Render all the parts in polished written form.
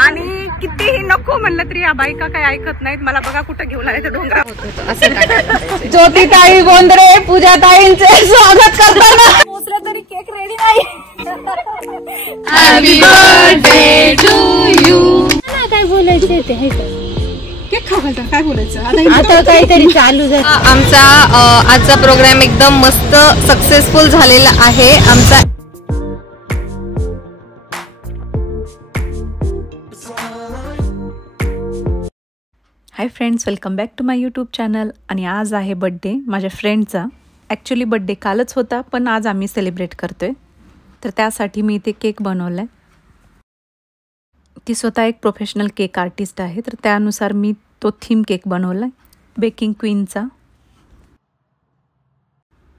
आणि कितीही नको म्हणलं तरी या बायका काही ऐकत नाहीत. मला बघा कुठं घेऊन आले ते डोंगरावर. ज्योतिताई बोंद्रे पूजाताईंचे स्वागत करताना पोचलं तरी केक रेडी नाही. Happy birthday to you. काय बोलायचं ते केक खायचं काय बोलायचं आता काहीतरी चालू झालं. आमचा आजचा प्रोग्राम एकदम मस्त सक्सेसफुल झालेला आहे. आमचा hi friends, welcome back to my YouTube channel. आणि आज आहे बड्डे माझ्या फ्रेंडचा. ॲक्च्युली बड्डे कालच होता, पण आज आम्ही सेलिब्रेट करतोय. तर त्यासाठी मी इथे केक बनवला आहे. ती स्वतः एक प्रोफेशनल केक आर्टिस्ट आहे, तर त्यानुसार मी तो थीम केक बनवला आहे बेकिंग क्वीनचा.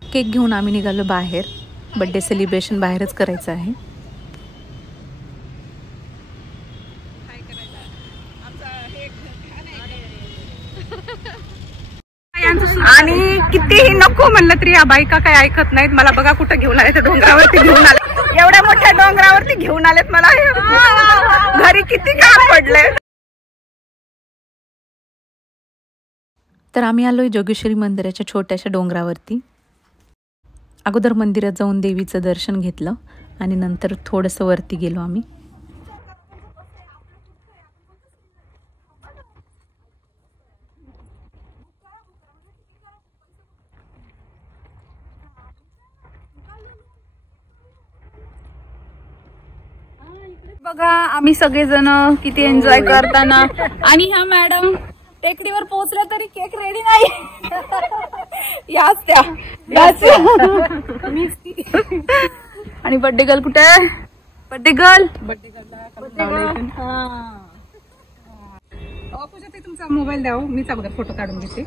केक घेऊन आम्ही निघालो बाहेर. बड्डे सेलिब्रेशन बाहेरच करायचं आहे. आणि कितीही नको म्हणलं तरी या बायका काही ऐकत नाहीत. मला बघा कुठं घेऊन आले ते डोंगरावरती घेऊन आले. एवढ्या मोठ्या डोंगरावरती घेऊन आलेत मला. घरी किती काम पडले. तर आम्ही आलोय जोगेश्वरी मंदिराच्या छोट्याशा डोंगरावरती. अगोदर मंदिरात जाऊन देवीचं दर्शन घेतलं आणि नंतर थोडंसं वरती गेलो आम्ही. बघा आम्ही सगळेजण किती एन्जॉय करताना. आणि ह्या मॅडम टेकडीवर पोहोचल्या तरी केक रेडी नाही. याच त्या आणि बर्थडे गर्ल कुठे आहे? बर्थडे गर्ल तुमचा मोबाईल द्यावं, मीच अगोदर फोटो काढून घेते.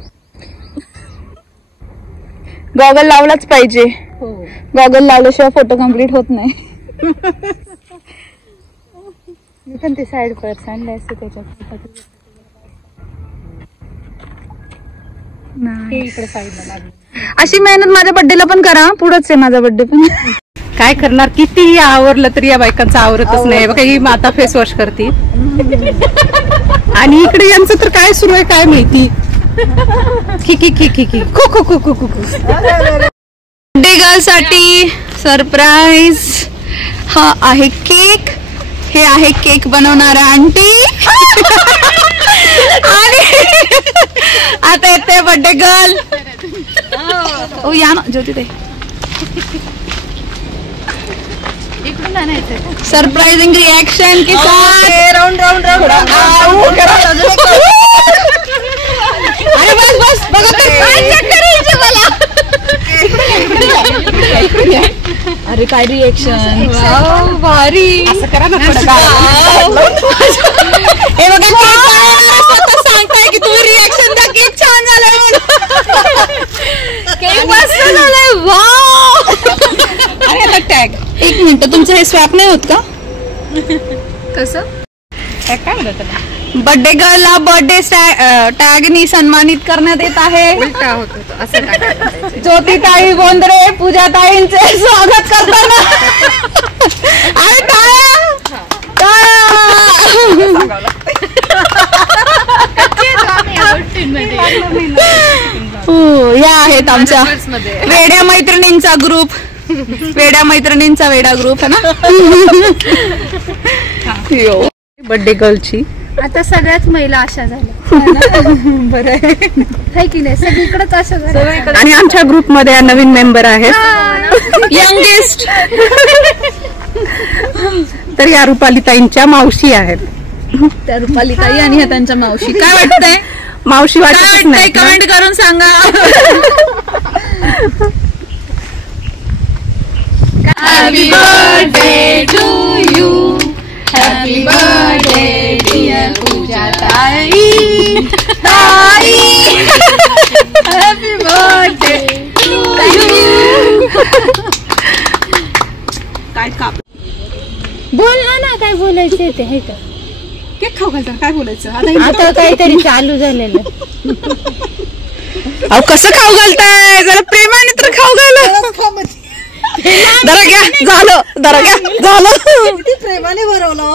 गॉगल लावलाच पाहिजे. गॉगल लावल्याशिवाय फोटो कम्प्लीट होत नाही. मी पण ते साईड पर्स आणले असते त्याच्यात. अशी मेहनत माझ्या बर्थडेला पण करा. पुढंच आहे माझा बर्थडे पण. काय करणार, कितीही आवरलं तरी या बायकांचं आवरतच नाही. बघा ही माता फेस वॉश करते आणि इकडे यांचं तर काय सुरू आहे काय माहिती. खिकी खिकी खी खो खो खो खो खो. बर्थडे गर्ल साठी सरप्राईज हा आहे केक. हे आहे केक बनवणारा आंटी. आणि आता येते बर्थडे गर्ल. ओ या ना ज्योतिताई. सरप्राइजिंग रिएक्शन के साथ राउंड राउंड राउंड. अरे बस बस बघा अरे काय रिएक्शन. भारी. असं करा ना. हे बघा स्वतः सांगताय की तुम्ही रिएक्शन द्या. केक छान झालाय म्हणून. केक मस्त झालाय. वाव. अरे टॅग एक मिनिट, तुमचं हे स्वॅप नाही होत का? कसं काय म्हणतात बर्थडे गर्लला बर्थडे टॅगनी सन्मानित करण्यात येत आहे. उलटा होत असं. ज्योतिताई बोंद्रे पूजाताईंचे स्वागत करताना. आणि टाळ्या या आहेत आमच्या वेड्या मैत्रिणींचा ग्रुप. वेड्या मैत्रिणींचा वेडा ग्रुप आहे ना. बर्थडे गर्लची आता सगळ्याच महिला अशा झाल्या. बरं आहे की नाही, सगळीकडेच अशा झाल्या. आणि आमच्या ग्रुप मध्ये नवीन मेंबर आहेत यंगेस्ट. तर या रुपालीताईंच्या मावशी आहेत. त्या रुपालीताई आणि ह्या त्यांच्या मावशी. काय वाटतंय मावशी वाटत नाही? कमेंट करून सांगा. Happy birthday to you. Happy birthday dear पूजाताई. ताई हॅपी बर्थडे टू यू. काय काप बोल ना काय बोलायचं ते आहे का? केक खाऊ घालतात काय बोलायचं आता काहीतरी चालू झालेलं. अहो कसं खाऊ घालताय? जरा प्रेमाने तर खाऊ घाला. दरा घ्या झालं दरा घ्या झालं प्रेमाने भरवलं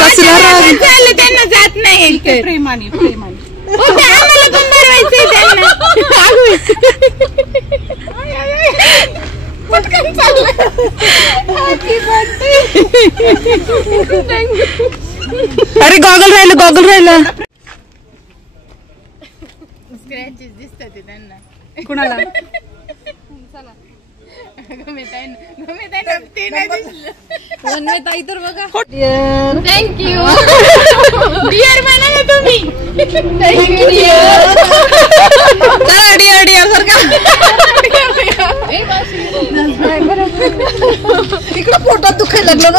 कसला राग. त्यांना जात नाही प्रेमाने प्रेमाने आम्हाला पण भरवायचंय त्यांना पटकन अरे गॉगल राहिलं स्क्रॅचेस दिसतात त्यांना कुणाला ताई तर बघा थँक्यू डिअर म्हणा ना तुम्ही थँक्यू डिअर डिअर सारखा इकडे पोटात दुखायला लागलं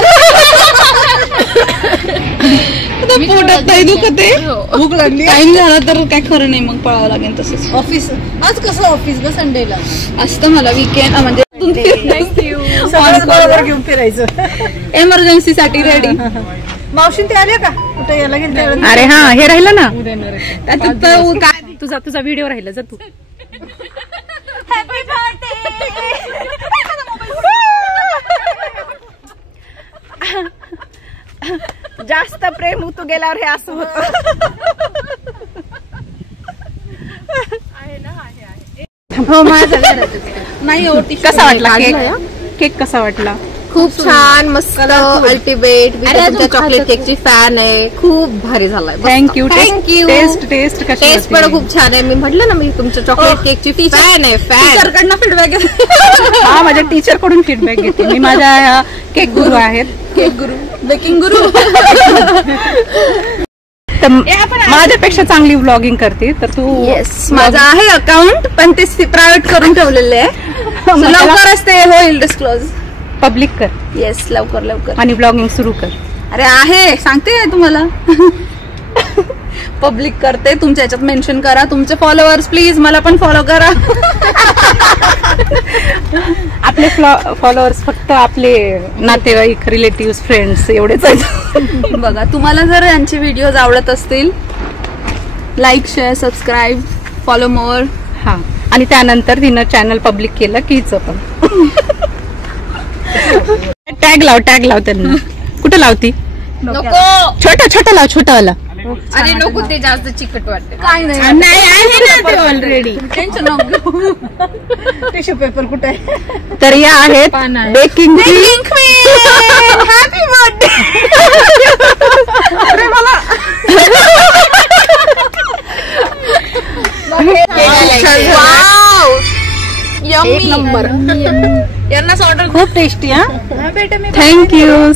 पोटात नाही दुखत आहे भूक लागली टाइम झाला तर काय खरं नाही मग पळावं लागेल तसंच ऑफिस आज कसं ऑफिस ग संडेला असतं मला वीकेंड म्हणजे बरोबर घेऊन फिरायचं. एमर्जन्सी साठी रेडी मावशीन ते आल्या का कुठे यायला गेले अरे हा हे राहिलं ना काय तुझा व्हिडिओ राहिला जा तू जास्त प्रेम उतू गेल्यावर हे असं होत. हो माझा नाही कसा वाटला केक कसा वाटला खूप छान मस्त अल्टिमेट मी तुमच्या चॉकलेट केकची फॅन आहे खूप भारी झालाय थँक्यू थँक्यू टेस्ट टेस्ट पण खूप छान आहे मी म्हटलं ना मी तुमच्या चॉकलेट केकची फॅन आहे फॅन कडनं फीडबॅक हा माझ्या टीचर कडून फीडबॅक घेते मी माझ्या केक गुरु आहेत केक गुरु बेकिंग गुरु तर माझ्यापेक्षा चांगली व्लॉगिंग करते तर तू येस माझं आहे अकाउंट पण ते प्रायव्हेट करून ठेवलेले आहे लवकरच ते होईल डिस्क्लोज पब्लिक कर येस लवकर आणि ब्लॉगिंग सुरू कर अरे आहे सांगते तुम्हाला पब्लिक करते तुमच्या याच्यात मेन्शन करा तुमचे फॉलोअर्स प्लीज मला पण फॉलो करा आपले फॉलोअर्स फक्त आपले नातेवाईक रिलेटिव्ह फ्रेंड्स एवढेच आहेत. बघा तुम्हाला जर यांचे व्हिडिओज आवडत असतील लाईक शेअर सबस्क्राईब फॉलो मोर हा आणि त्यानंतर तिनं चॅनल पब्लिक केलं की हिचं पण टॅग लाव त्यांना कुठं लावती नको छोटा लाव छोटावाला अरे नको ते जास्त चिकट वाटते काय नाही आहे ना ते ऑलरेडी टेन्शन नको टिश्यू पेपर कुठे आहे? तर या आहेत बेकिंग हॅपी बर्थडे अरे मला एक नंबर यांनाच ऑर्डर खूप टेस्टी हा बेटा मी थँक्यू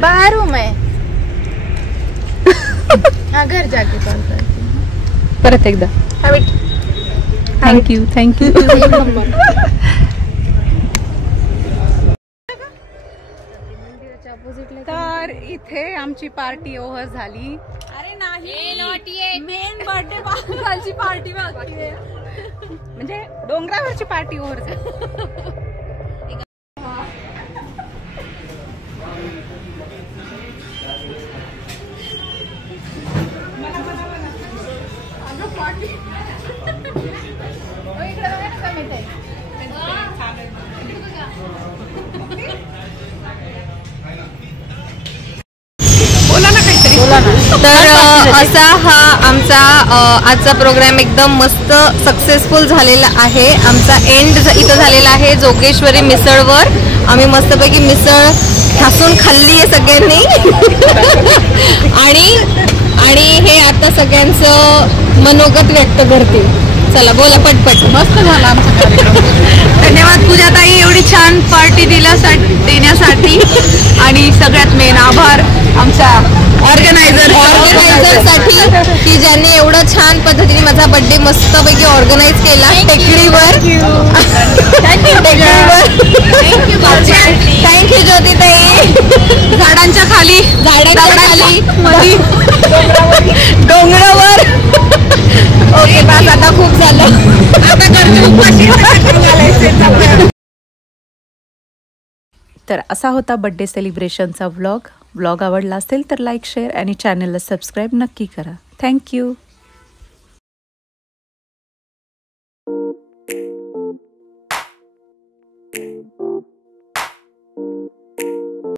बाहर हूँ मैं हाँ घर जाके कॉल करती परत एकदा थँक्यू तर इथे आमची पार्टी ओव्हर झाली. अरे नाही मेन बर्थडे पार्टी बाकी आहे म्हणजे डोंगरावरची पार्टी ओव्हर झाली. तर असा हा आमचा आजचा प्रोग्राम एकदम मस्त सक्सेसफुल झालेला आहे. आमचा एंड इथं झालेला आहे जोगेश्वरी मिसळवर. आम्ही मस्तपैकी मिसळ ठासून खाल्ली आहे सगळ्यांनी आणि हे आता सगळ्यांचं मनोगत व्यक्त करतील. चला बोला पटपट. मस्त झाला आमचा कार्यक्रम. धन्यवाद पूजाताई एवढी छान पार्टी देण्यासाठी आणि सगळ्यात मेन आभार आमच्या ऑर्गनायझरसाठी की ज्यांनी एवढं छान पद्धतीने माझा बर्थडे मस्तपैकी ऑर्गनाईज केला. टेकडीवर थँक्यू ज्योतिताई. झाडांच्या खाली मध्ये डोंगरावर. ओके बस आता खूप झालं. तर असा होता बर्थडे सेलिब्रेशनचा व्लॉग आवडला असेल तर लाईक शेअर आणि चॅनलला सबस्क्राईब नक्की करा. थँक्यू.